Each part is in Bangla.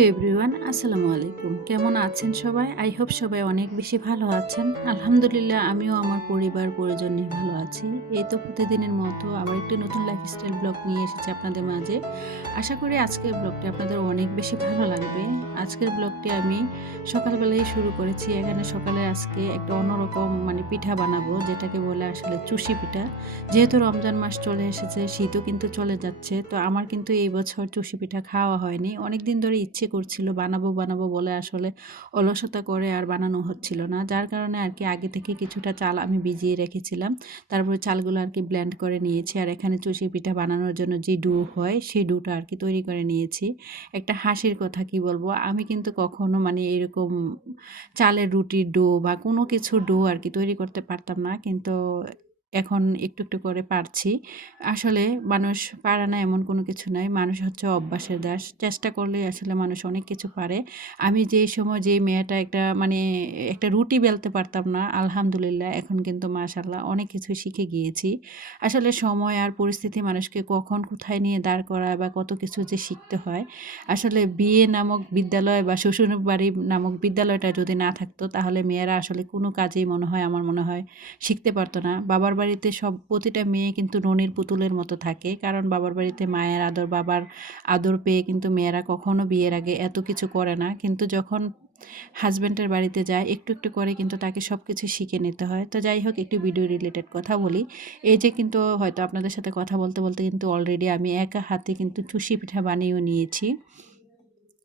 হ্যালো এভরিওয়ান, আসসালামু আলাইকুম। কেমন আছেন সবাই? আই হোপ সবাই অনেক বেশি ভালো আছেন। আলহামদুলিল্লাহ আমিও আমার পরিবার পরিজন নিয়ে ভালো আছি। এই তো প্রতিদিনের মতো আবার একটি নতুন লাইফস্টাইল ব্লগ নিয়ে এসেছি আপনাদের মাঝে। আশা করি আজকের ব্লগটি আপনাদের অনেক বেশি ভালো লাগবে। আজকের ব্লগটি আমি সকালবেলায় শুরু করেছি। এখানে সকালে আজকে একটা অন্যরকম পিঠা বানাবো, যেটাকে বলে আসলে চুষি পিঠা। যেহেতু রমজান মাস চলে এসেছে, শীতও কিন্তু চলে যাচ্ছে। তো আমার কিন্তু এই বছর চুষি পিঠা খাওয়া হয়নি। অনেকদিন ধরে ইচ্ছে করছিল বানাবো, বানাবো বলে আসলে অলসতা করে আর বানানো হচ্ছিল না। যার কারণে আরকি আগে থেকে কিছুটা চাল আমি ভিজিয়ে রেখেছিলাম। তারপরে চালগুলো আরকি ব্লেন্ড করে নিয়েছি। আর এখানে চুষি পিঠা বানানোর জন্য যে ডো হয়, সেই ডোটা আরকি তৈরি করে নিয়েছি। একটা হাসির কথা কি বলবো, আমি কিন্তু কখনো এরকম চালের রুটির ডো বা কোনো কিছুর ডো আরকি তৈরি করতে পারতাম না। কিন্তু এখন একটু, একটু করে পারছি। আসলে মানুষ পারে না এমন কোনো কিছু নাই। মানুষ হচ্ছে অভ্যাসের দাস। চেষ্টা করলেই আসলে মানুষ অনেক কিছু পারে। আমি যেই সময় যেই মেয়েটা একটা রুটি বেলতে পারতাম না, আলহামদুলিল্লাহ এখন কিন্তু মাশাআল্লাহ অনেক কিছু শিখে গিয়েছি। আসলে সময় আর পরিস্থিতি মানুষকে কখন কোথায় নিয়ে দাঁড় করায় বা কত কিছু যে শিখতে হয়। আসলে বিয়ে নামক বিদ্যালয় বা শ্বশুরবাড়ি নামক বিদ্যালয়টা যদি না থাকতো, তাহলে মেয়েরা আসলে কোনো কাজেই আমার মনে হয় শিখতে পারতো না। বাবার বাড়িতে প্রতিটা মেয়ে কিন্তু ননির পুতুলের মতো থাকে। কারণ বাবার বাড়িতে মায়ের আদর, বাবার আদর পেয়ে কিন্তু মেয়েরা কখনো বিয়ের আগে এত কিছু করে না। কিন্তু যখন হাসব্যান্ডের বাড়িতে যায়, একটু, একটু করে কিন্তু তাকে সবকিছু শিখে নিতে হয়। তো যাই হোক, একটু ভিডিও রিলেটেড কথা বলি। এই যে কিন্তু হয়তো আপনাদের সাথে কথা বলতে, বলতে কিন্তু অলরেডি আমি একা হাতে কিন্তু চুষি পিঠা বানিয়েও নিয়েছি।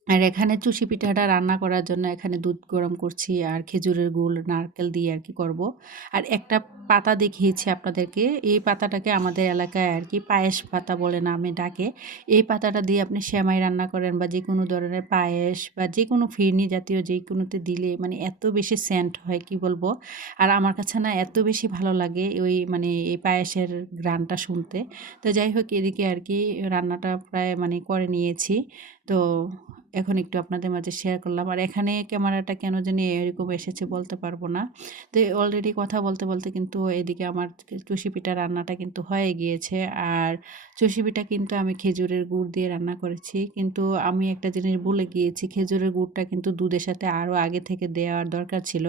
আর এখানে চুষি পিঠাটা রান্না করার জন্য এখানে দুধ গরম করছি আর খেজুরের গুড়, নারকেল দিয়ে আরকি করব। আর একটা পাতা দেখিয়েছি আপনাদেরকে। এই পাতাটাকে আমাদের এলাকায় আরকি পায়েস পাতা বলে নামে ডাকে। এই পাতাটা দিয়ে আপনি সেমাই রান্না করেন বা যেকোনো ধরনের পায়েস বা যেকোনো ফিরনি জাতীয় যেকোনোতে দিলে এত বেশি সেন্ট হয় কি বলবো। আর আমার কাছে না এত বেশি ভালো লাগে এই পায়েসের ঘ্রাণটা শুনতে। তো যাই হোক, এদিকে আরকি রান্নাটা প্রায় করে নিয়েছি। তো এখন একটু আপনাদের মাঝে শেয়ার করলাম। আর এখানে ক্যামেরাটা কেন জানি এরকম এসেছে বলতে পারবো না। তো অলরেডি কথা বলতে, বলতে কিন্তু এদিকে আমার চুষি পিঠা রান্নাটা কিন্তু হয়ে গিয়েছে। আর চুষি পিঠা কিন্তু আমি খেজুরের গুড় দিয়ে রান্না করেছি। কিন্তু আমি একটা জিনিস ভুলে গিয়েছি, খেজুরের গুড়টা কিন্তু দুধের সাথে আরও আগে থেকে দেওয়ার দরকার ছিল।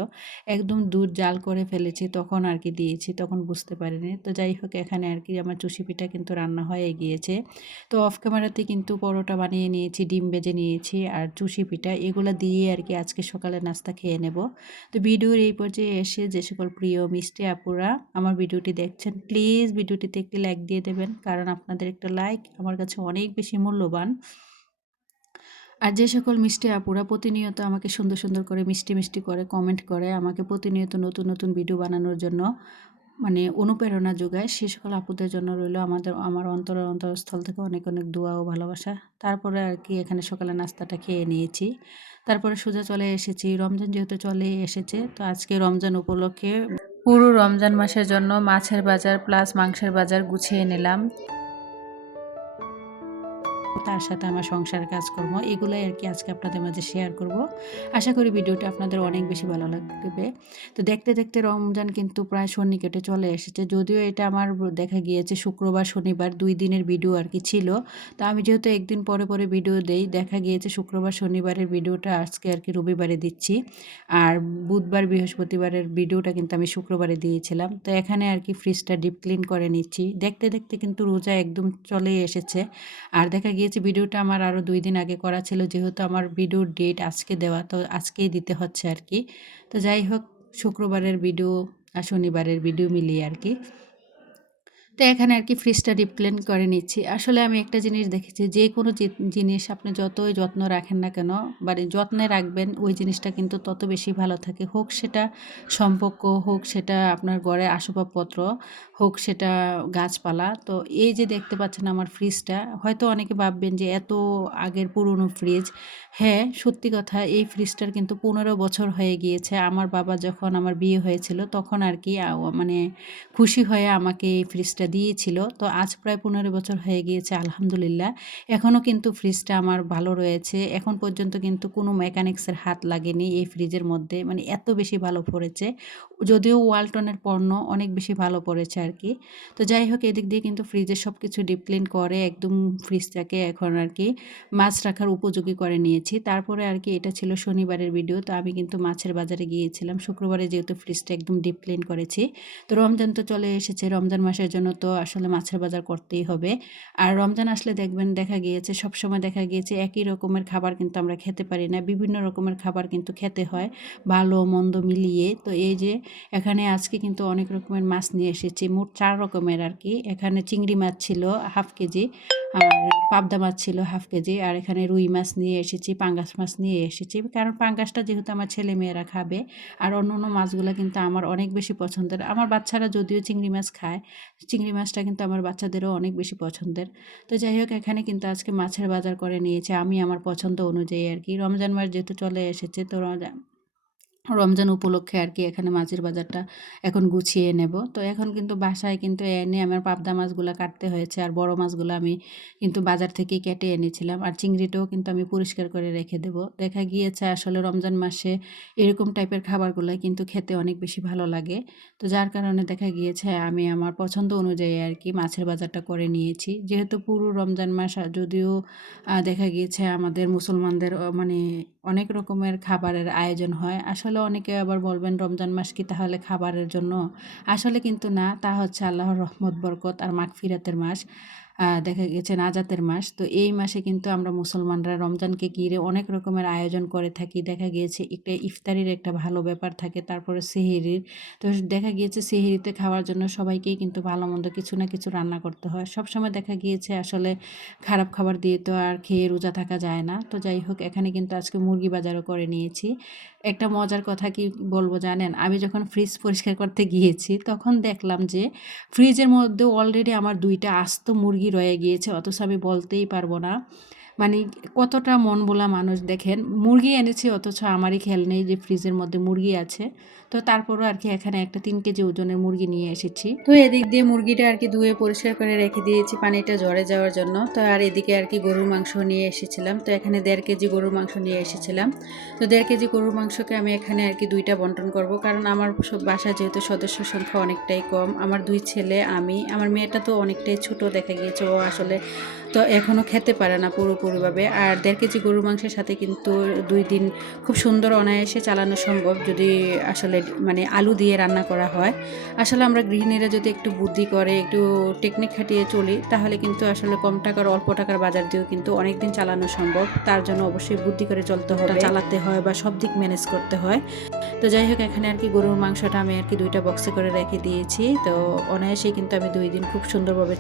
একদম দুধ জাল করে ফেলেছি, তখন আরকি দিয়েছি, তখন বুঝতে পারিনি। তো যাই হোক, এখানে আরকি আমার চুষি পিঠা কিন্তু রান্না হয়ে গিয়েছে। তো অফ ক্যামেরাতে কিন্তু পরোটা বানিয়ে নিয়েছি, ডিম ভেজে নিয়েছি আর চুষি পিঠা, এগুলো দিয়ে আরকি আজকে সকালে নাস্তা খেয়ে নেব। তো ভিডিওর এই পর্যায়ে এসে যে সকল প্রিয় মিষ্টি আপুরা আমার ভিডিওটি দেখছেন, প্লিজ ভিডিওটিতে একটি লাইক দিয়ে দেবেন। কারণ আপনাদের একটা লাইক আমার কাছে অনেক বেশি মূল্যবান। আর যে সকল মিষ্টি আপুরা প্রতিনিয়ত আমাকে সুন্দর, সুন্দর করে মিষ্টি, মিষ্টি করে কমেন্ট করে, আমাকে প্রতিনিয়ত নতুন, নতুন ভিডিও বানানোর জন্য অনুপ্রেরণা যোগায়, সে সকল আপুদের জন্য রইল আমার অন্তরের অন্তরস্থল থেকে অনেক, অনেক দোয়া ও ভালোবাসা। তারপরে আরকি এখানে সকালে নাস্তাটা খেয়ে নিয়েছি। তারপরে সোজা চলে এসেছি, রমজান যেহেতু চলেই এসেছে, তো আজকে রমজান উপলক্ষে পুরো রমজান মাসের জন্য মাছের বাজার প্লাস মাংসের বাজার গুছিয়ে নিলাম। তার সাথে আমার সংসারের কাজকর্ম, এগুলাই আরকি আজকে আপনাদের মাঝে শেয়ার করব। আশা করি ভিডিওটা আপনাদের অনেক বেশি ভালো লাগবে। তো দেখতে, দেখতে রমজান কিন্তু প্রায় সন্নিকটে চলে এসেছে। যদিও এটা আমার দেখা গিয়েছে শুক্রবার, শনিবার ২ দিনের ভিডিও আরকি ছিল। তো আমি যেহেতু একদিন পরে, পরে ভিডিও দেই, দেখা গিয়েছে শুক্রবার, শনিবারের ভিডিওটা আজকে আরকি রবিবারে দিচ্ছি। আর বুধবার, বৃহস্পতিবারের ভিডিওটা কিন্তু আমি শুক্রবারে দিয়েছিলাম। তো এখানে আরকি ফ্রিজটা ডিপ ক্লিন করে নিচ্ছি। দেখতে, দেখতে কিন্তু রোজা একদম চলেই এসেছে। আর দেখা গিয়েছে ভিডিওটা আমার আরও ২ দিন আগে করা ছিল। যেহেতু আমার ভিডিওর ডেট আজকে দেওয়া, তো আজকেই দিতে হচ্ছে আরকি। তো যাই হোক, শুক্রবারের ভিডিও আর শনিবারের ভিডিও মিলিয়ে আরকি। তো এখানে আরকি ফ্রিজটা ডিপ ক্লিন করে নিচ্ছি। আসলে আমি একটা জিনিস দেখেছি, যেকোনো জিনিস আপনি যতই যত্ন রাখেন না কেন, যত্নে রাখবেন, ওই জিনিসটা কিন্তু তত বেশি ভালো থাকে। হোক সেটা সম্পর্ক, হোক সেটা আপনার ঘরের আসবাবপত্র, হোক সেটা গাছপালা। তো এই যে দেখতে পাচ্ছেন আমার ফ্রিজটা, হয়তো অনেকে ভাববেন যে এত আগের পুরনো ফ্রিজ। হ্যাঁ, সত্যি কথা, এই ফ্রিজটার কিন্তু ১৫ বছর হয়ে গিয়েছে। আমার বাবা যখন আমার বিয়ে হয়েছিল, তখন আরকি খুশি হয়ে আমাকে এই ফ্রিজটা দিয়েছিল। তো আজ প্রায় ১৫ বছর হয়ে গিয়েছে, আলহামদুলিল্লাহ। এখনও কিন্তু ফ্রিজটা আমার ভালো রয়েছে। এখন পর্যন্ত কিন্তু কোনো মেকানিক্সের হাত লাগেনি এই ফ্রিজের মধ্যে। এত বেশি ভালো পড়েছে। যদিও ওয়ালটনের পণ্য অনেক বেশি ভালো পড়েছে আর কি। তো যাই হোক, এদিক দিয়ে কিন্তু ফ্রিজের সব কিছু ডিপ ক্লিন করে একদম ফ্রিজটাকে এখন আর কি মাছ রাখার উপযোগী করে নিয়েছি। তারপরে আর কি এটা ছিল শনিবারের ভিডিও, তো আমি কিন্তু মাছের বাজারে গিয়েছিলাম শুক্রবারে, যেহেতু ফ্রিজটা একদম ডিপ ক্লিন করেছি। তো রমজান তো চলে এসেছে, রমজান মাসের জন্য তো আসলে মাছের বাজার করতেই হবে। আর রমজান আসলে দেখবেন দেখা গিয়েছে সবসময় দেখা গিয়েছে একই রকমের খাবার কিন্তু আমরা খেতে পারি না, বিভিন্ন রকমের খাবার কিন্তু খেতে হয় ভালো মন্দ মিলিয়ে। তো এই যে এখানে আজকে কিন্তু অনেক রকমের মাছ নিয়ে এসেছি, মোট 4 রকমের আর কি। এখানে চিংড়ি মাছ ছিল হাফ কেজি, আর পাবদা মাছ ছিল হাফ কেজি, আর এখানে রুই মাছ নিয়ে এসেছি, পাঙ্গাস মাছ নিয়ে এসেছি, কারণ পাঙ্গাসটা যেহেতু আমার ছেলে মেয়েরা খাবে। আর অন্য অন্য মাছগুলো কিন্তু আমার অনেক বেশি পছন্দের। আমার বাচ্চারা যদিও চিংড়ি মাছ খায়, চিংড়ি মাছটা কিন্তু আমার বাচ্চাদেরও অনেক বেশি পছন্দের। তো যাই হোক, এখানে কিন্তু আজকে মাছের বাজার করে নিয়েছে আমি আমার পছন্দ অনুযায়ী আর কি। রমজান মাস যেহেতু চলে এসেছে, তো রমজান উপলক্ষে আর কি এখানে মাছের বাজারটা এখন গুছিয়ে নেব। তো এখন কিন্তু বাসায় কিন্তু এনে আমার পাবদা মাছগুলো কাটতে হয়েছে, আর বড় মাছগুলো আমি কিন্তু বাজার থেকেই কেটে এনেছিলাম, আর চিংড়িটাও কিন্তু আমি পরিষ্কার করে রেখে দেব। দেখা গিয়েছে আসলে রমজান মাসে এরকম টাইপের খাবারগুলো কিন্তু খেতে অনেক বেশি ভালো লাগে। তো যার কারণে দেখা গিয়েছে আমি আমার পছন্দ অনুযায়ী আর কি মাছের বাজারটা করে নিয়েছি। যেহেতু পুরো রমজান মাস যদিও দেখা গিয়েছে আমাদের মুসলমানদের মানে অনেক রকমের খাবারের আয়োজন হয়। আসলে অনেকে আবার বলবেন রমজান মাস কি তাহলে খাবারের জন্য? আসলে কিন্তু না, তা হচ্ছে আল্লাহর রহমত বরকত আর মাগফিরাতের মাস। দেখা গেছে নাজাতের মাস। তো এই মাসে কিন্তু আমরা মুসলমানরা রমজানকে ঘিরে অনেক রকমের আয়োজন করে থাকি। দেখা গিয়েছে একটা ইফতারির একটা ভালো ব্যাপার থাকে, তারপরে সেহরির। তো দেখা গিয়েছে সেহরিতে খাওয়ার জন্য সবাইকেই কিন্তু ভালো মন্দ কিছু না কিছু রান্না করতে হয়। সবসময় দেখা গিয়েছে আসলে খারাপ খাবার দিয়ে তো আর খেয়ে রোজা থাকা যায় না। তো যাই হোক, এখানে কিন্তু আজকে মুরগি বাজারও করে নিয়েছি। একটা মজার কথা কি বলবো জানেন? আমি যখন ফ্রিজ পরিষ্কার করতে গিয়েছি তখন দেখলাম যে ফ্রিজের মধ্যে অলরেডি আমার ২ টা আস্ত মুরগি রয়ে গিয়েছে, অথচ আমি বলতেই পারবো না। মানে কতটা মন ভোলা মানুষ দেখেন, মুরগি এনেছি অথচ আমারই খেয়াল নেই যে ফ্রিজের মধ্যে মুরগি আছে। তো তারপরও আর কি এখানে একটা 3 কেজি ওজনের মুরগি নিয়ে এসেছি। তো এদিক দিয়ে মুরগিটা আর কি ধুয়ে পরিষ্কার করে রেখে দিয়েছি পানিটা ঝরে যাওয়ার জন্য। তো আর এদিকে আর কি গরুর মাংস নিয়ে এসেছিলাম, তো এখানে 1.5 কেজি গরুর মাংস নিয়ে এসেছিলাম। তো 1.5 কেজি গরুর মাংসকে আমি এখানে আর কি 2টা বন্টন করব, কারণ আমার বাসায় যেহেতু সদস্য সংখ্যা অনেকটাই কম, আমার 2 ছেলে, আমি, আমার মেয়েটা তো অনেকটাই ছোট দেখা গিয়েছে, ও আসলে তো এখনও খেতে পারে না পুরোপুরিভাবে। আর 1.5 কেজি গরুর মাংসের সাথে কিন্তু 2 দিন খুব সুন্দর অনায়াসে চালানো সম্ভব যদি আসলে মানে আলু দিয়ে রান্না করা হয়। আসলে আমরা গৃহিণীরা যদি একটু বুদ্ধি করে একটু টেকনিক খাটিয়ে চলি তাহলে কিন্তু আসলে কম টাকার অল্প টাকার বাজার দিয়েও কিন্তু অনেক দিন চালানো সম্ভব। তার জন্য অবশ্যই বুদ্ধি করে চলতে হবে, চালাতে হয় বা সব দিক ম্যানেজ করতে হয়। তো যাই হোক, এখানে আর কি গরুর মাংসটা আমি আর কি 2টা বক্সে করে রেখে দিয়েছি। তো অনায়াসেই কিন্তু আমি 2 দিন খুব সুন্দরভাবে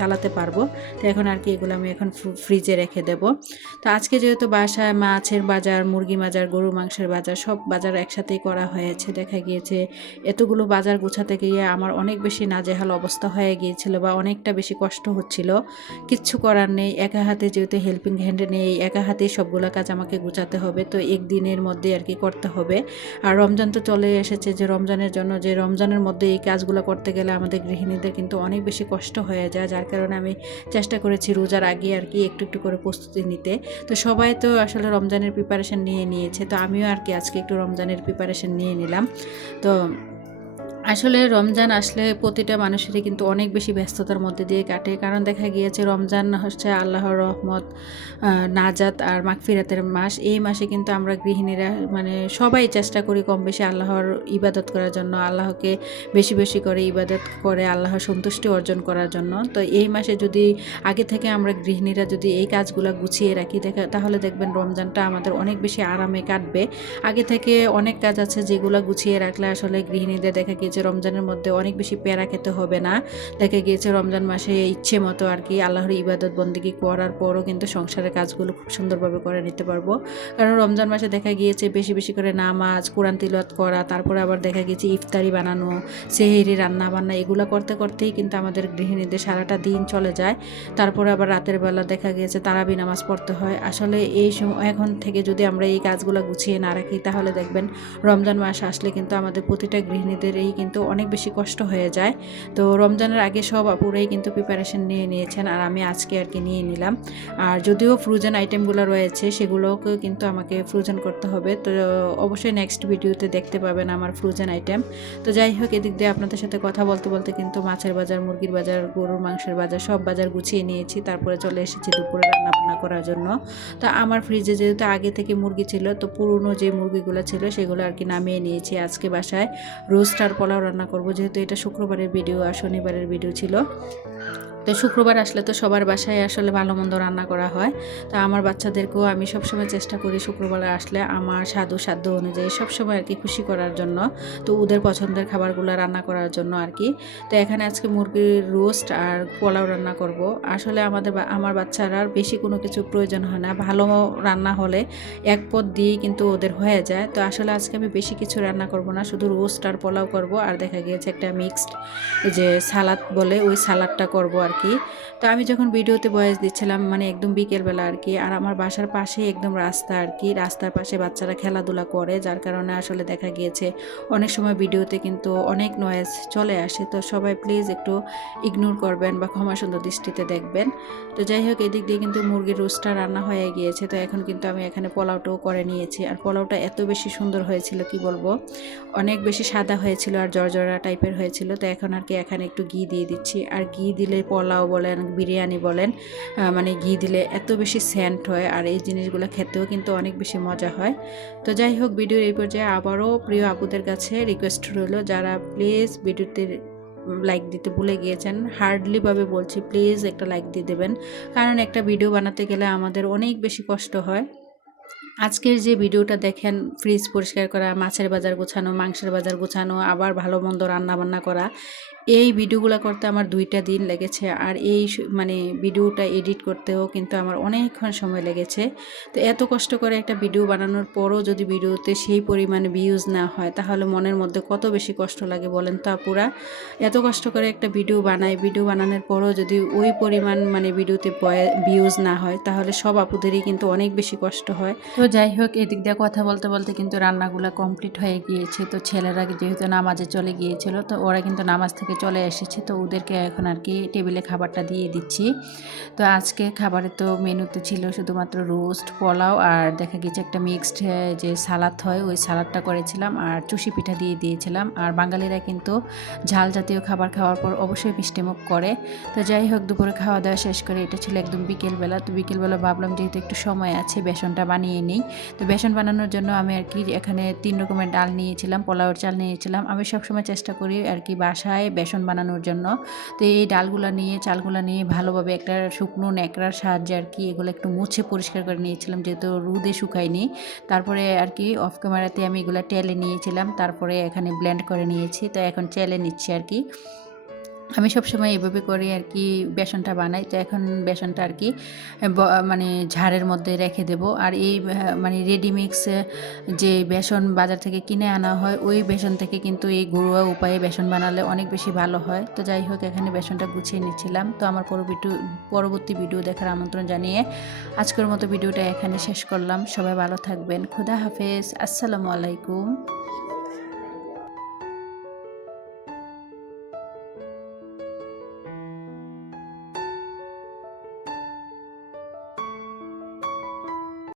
চালাতে পারবো। তো এখন আর কি এগুলো আমি এখন ফ্রিজে রেখে দেব। তো আজকে যেহেতু বাসায় মাছের বাজার, মুরগি বাজার, গরু মাংসের বাজার সব বাজার একসাথেই করা হয়েছে, দেখা গিয়েছে এতগুলো বাজার গোছাতে গিয়ে আমার অনেক বেশি নাজেহাল অবস্থা হয়ে গিয়েছিল বা অনেকটা বেশি কষ্ট হচ্ছিল। কিচ্ছু করার নেই, একা হাতে যেহেতু হেল্পিং হ্যান্ড নেই, একা হাতেই সবগুলো কাজ আমাকে গোছাতে হবে। তো একদিনের মধ্যে আর কি করতে হবে। আর রমজান তো চলে এসেছে, যে রমজানের জন্য যে রমজানের মধ্যে এই কাজগুলো করতে গেলে আমাদের গৃহিণীদের কিন্তু অনেক বেশি কষ্ট হয়ে যায়। যার কারণে আমি চেষ্টা করেছি রোজার আগে আর কি একটু একটু করে প্রস্তুতি নিতে। তো সবাই তো আসলে রমজানের প্রিপারেশন নিয়েছে, তো আমিও আর কি আজকে একটু রমজানের প্রিপারেশন নিয়ে নিলাম। তো আসলে রমজান আসলে প্রতিটা মানুষেরই কিন্তু অনেক বেশি ব্যস্ততার মধ্যে দিয়ে কাটে, কারণ দেখা গিয়েছে রমজান হচ্ছে আল্লাহর রহমত, নাজাত আর মাগফিরাতের মাস। এই মাসে কিন্তু আমরা গৃহিণীরা মানে সবাই চেষ্টা করি কম বেশি আল্লাহর ইবাদত করার জন্য, আল্লাহকে বেশি বেশি করে ইবাদত করে আল্লাহর সন্তুষ্টি অর্জন করার জন্য। তো এই মাসে যদি আগে থেকে আমরা গৃহিণীরা যদি এই কাজগুলো গুছিয়ে রাখি তাহলে দেখবেন রমজানটা আমাদের অনেক বেশি আরামে কাটবে। আগে থেকে অনেক কাজ আছে যেগুলো গুছিয়ে রাখলে আসলে গৃহিণীদের দেখা গিয়েছে রমজানের মধ্যে অনেক বেশি প্যারা খেতে হবে না। দেখা গিয়েছে রমজান মাসে ইচ্ছে মতো আর কি আল্লাহর ইবাদত বন্দেগী করার পরও কিন্তু সংসারের কাজগুলো খুব সুন্দরভাবে করে নিতে পারবো। কারণ রমজান মাসে দেখা গিয়েছে বেশি বেশি করে নামাজ, কোরআন তিলাওয়াত করা, তারপরে আবার দেখা গিয়েছে ইফতারি বানানো, সেহরি রান্না বান্না, এগুলো করতে করতেই কিন্তু আমাদের গৃহিণীদের সারাটা দিন চলে যায়। তারপরে আবার রাতের বেলা দেখা গিয়েছে তারাবি নামাজ পড়তে হয়। আসলে এই সময় এখন থেকে যদি আমরা এই কাজগুলো গুছিয়ে না রাখি তাহলে দেখবেন রমজান মাস আসলে কিন্তু আমাদের প্রতিটা গৃহিণীদের এই কিন্তু অনেক বেশি কষ্ট হয়ে যায়। তো রমজানের আগে সব আপুরাই কিন্তু প্রিপারেশন নিয়ে নিয়েছেন, আর আমি আজকে আর কি নিয়ে নিলাম। আর যদিও ফ্রোজেন আইটেমগুলো রয়েছে সেগুলোকেও কিন্তু আমাকে ফ্রোজেন করতে হবে, তো অবশ্যই নেক্সট ভিডিওতে দেখতে পাবেন আমার ফ্রোজেন আইটেম। তো যাই হোক, এদিক দিয়ে আপনাদের সাথে কথা বলতে বলতে কিন্তু মাছের বাজার, মুরগির বাজার, গরুর মাংসের বাজার সব বাজার গুছিয়ে নিয়েছি। তারপরে চলে এসেছি দুপুরে রান্নাবান্না করার জন্য। তো আমার ফ্রিজে যেহেতু আগে থেকে মুরগি ছিল, তো পুরনো যে মুরগিগুলো ছিল সেগুলো আর কি নামিয়ে নিয়েছি। আজকে বাসায় রোস্ট আর পোলাও রান্না করব, যেহেতু এটা শুক্রবারের ভিডিও আর শনিবারের ভিডিও ছিল। তো শুক্রবার আসলে তো সবার বাসায় আসলে ভালো মন্দ রান্না করা হয়। তো আমার বাচ্চাদেরকেও আমি সবসময় চেষ্টা করি শুক্রবার আসলে আমার সাধ্য অনুযায়ী সবসময় আর কি খুশি করার জন্য, তো ওদের পছন্দের খাবারগুলো রান্না করার জন্য আর কি। তো এখানে আজকে মুরগির রোস্ট আর পোলাও রান্না করব। আসলে আমার বাচ্চারা বেশি কোনো কিছু প্রয়োজন হয় না, ভালো রান্না হলে এক পদ দিয়েই কিন্তু ওদের হয়ে যায়। তো আসলে আজকে আমি বেশি কিছু রান্না করব না, শুধু রোস্ট আর পোলাও করব, আর দেখা গিয়েছে একটা মিক্সড যে সালাদ বলে ওই সালাদটা করব আর কি। তো আমি যখন ভিডিওতে ভয়েস দিচ্ছিলাম মানে একদম বিকেলবেলা আর কি, আর আমার বাসার পাশেই একদম রাস্তা আর কি, রাস্তার পাশে বাচ্চারা খেলাধুলা করে, যার কারণে আসলে দেখা গিয়েছে অনেক সময় ভিডিওতে কিন্তু অনেক নয়েজ চলে আসে। তো সবাই প্লিজ একটু ইগনোর করবেন বা ক্ষমা সুন্দর দৃষ্টিতে দেখবেন। তো যাই হোক, এদিক দিয়ে কিন্তু মুরগির রোস্টটা রান্না হয়ে গিয়েছে। তো এখন কিন্তু আমি এখানে পোলাওটাও করে নিয়েছি, আর পোলাওটা এত বেশি সুন্দর হয়েছিল কি বলবো, অনেক বেশি সাদা হয়েছিল আর জর্জরা টাইপের হয়েছিল। তো এখন আর কি এখানে একটু ঘি দিয়ে দিচ্ছি, আর ঘি দিলে পোলাও বলেন বিরিয়ানি বলেন মানে ঘি দিলে এত বেশি সেন্ট হয়, আর এই জিনিসগুলো খেতেও কিন্তু অনেক বেশি মজা হয়। তো যাই হোক, ভিডিওর এই পর্যায়ে আবারও প্রিয় আপুদের কাছে রিকোয়েস্ট রইল, যারা প্লিজ ভিডিওতে লাইক দিতে ভুলে গিয়েছেন, হার্ডলিভাবে বলছি প্লিজ একটা লাইক দিয়ে দেবেন, কারণ একটা ভিডিও বানাতে গেলে আমাদের অনেক বেশি কষ্ট হয়। আজকের যে ভিডিওটা দেখেন, ফ্রিজ পরিষ্কার করা, মাছের বাজার গোছানো, মাংসের বাজার গোছানো, আবার ভালো মন্দ রান্নাবান্না করা, এই ভিডিওগুলো করতে আমার 2টা দিন লেগেছে। আর এই মানে ভিডিওটা এডিট করতেও কিন্তু আমার অনেকক্ষণ সময় লেগেছে। তো এত কষ্ট করে একটা ভিডিও বানানোর পরও যদি ভিডিওতে সেই পরিমাণে ভিউজ না হয়, তাহলে মনের মধ্যে কত বেশি কষ্ট লাগে বলেন তো আপুরা। এত কষ্ট করে একটা ভিডিও বানাই, ভিডিও বানানোর পরও যদি ওই পরিমাণ মানে ভিডিওতে ভিউজ না হয়, তাহলে সব আপুদেরই কিন্তু অনেক বেশি কষ্ট হয়। তো যাই হোক, এদিক দিয়ে কথা বলতে বলতে কিন্তু রান্নাগুলো কমপ্লিট হয়ে গিয়েছে। তো ছেলেরা যেহেতু নামাজে চলে গিয়েছিল, তো ওরা কিন্তু নামাজ থেকে চলে এসেছে, তো ওদেরকে এখন আর কি টেবিলে খাবারটা দিয়ে দিচ্ছি। তো আজকে খাবারে তো মেনুতে ছিল শুধুমাত্র রোস্ট, পোলাও, আর দেখা গেছে একটা মিক্সড যে সালাদ হয় ওই সালাদটা করেছিলাম, আর চুষি পিঠা দিয়ে দিয়েছিলাম। আর বাঙালিরা কিন্তু ঝাল জাতীয় খাবার খাওয়ার পর অবশ্যই মিষ্টিমুখ করে। তো যাই হোক, দুপুরে খাওয়া দাওয়া শেষ করে এটা ছিল একদম বিকেলবেলা। তো বিকেলবেলা ভাবলাম যেহেতু একটু সময় আছে বেসনটা বানিয়ে নিই। তো বেসন বানানোর জন্য আমি আর কি এখানে 3 রকমের ডাল নিয়েছিলাম, পোলাওর চাল নিয়েছিলাম। আমি সবসময় চেষ্টা করি আর কি বাসায় বেসন বানানোর জন্য। তো এই ডালগুলো নিয়ে চালগুলো নিয়ে ভালোভাবে একটা শুকনো ন্যাকড়ার সাহায্যে আর কি এগুলো একটু মুছে পরিষ্কার করে নিয়েছিলাম, যেহেতু রোদে শুকায়নি। তারপরে আর কি অফ ক্যামেরাতে আমি এগুলো টেলে নিয়েছিলাম, তারপরে এখানে ব্লেন্ড করে নিয়েছি। তো এখন চেলে নিচ্ছি আর কি। আমি সবসময় এইভাবে করে আর কি বেসনটা বানাই। তো এখন বেসনটা আর কি মানে ঝাড়ের মধ্যে রেখে দেব। আর এই মানে রেডিমিক্স যে বেসন বাজার থেকে কিনে আনা হয়, ওই বেসন থেকে কিন্তু এই ঘরোয়া উপায়ে বেসন বানালে অনেক বেশি ভালো হয়। তো যাই হোক, এখানে বেসনটা গুছিয়ে নিচ্ছিলাম। তো আমার পরবর্তী ভিডিও দেখার আমন্ত্রণ জানিয়ে আজকের মতো ভিডিওটা এখানে শেষ করলাম। সবাই ভালো থাকবেন, খুদা হাফেজ, আসসালামু আলাইকুম।